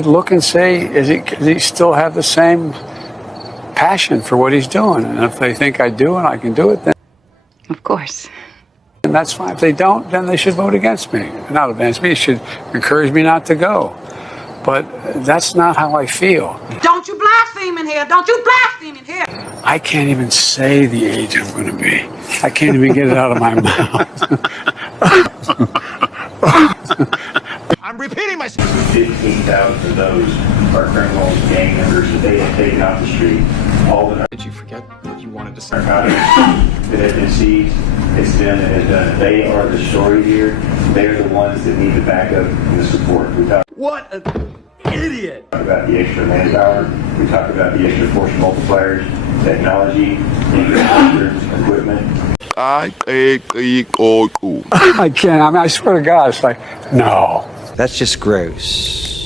should look and say, does he still have the same passion for what he's doing? And if they think I do and I can do it, then Of course. and that's fine. If they don't, then they should vote against me. Not against me, they should encourage me not to go. But that's not how I feel. Don't you blaspheme in here! Don't you blaspheme in here! I can't even say the age I'm going to be. I can't even get it out of my mouth. I'm repeating myself. 15,000 of those are criminals, gang members that they have taken off the street. All the Did you forget what you wanted to say? narcotics that have been seized, it's them that has done it. They are the story here. They're the ones that need the backup and the support. We talk What an idiot! about the extra manpower. We talk about the extra force multipliers, technology, infrastructure, equipment. I can't. I mean, I swear to God, it's like, no. That's just gross.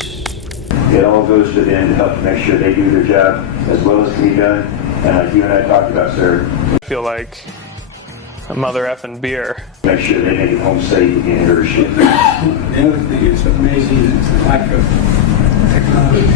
It all goes to them to help make sure they do their job as well as can be done. And like you and I talked about, sir, I feel like a mother effing beer. make sure they make it home safe and get her shit. The other thing is amazing is the lack of technology.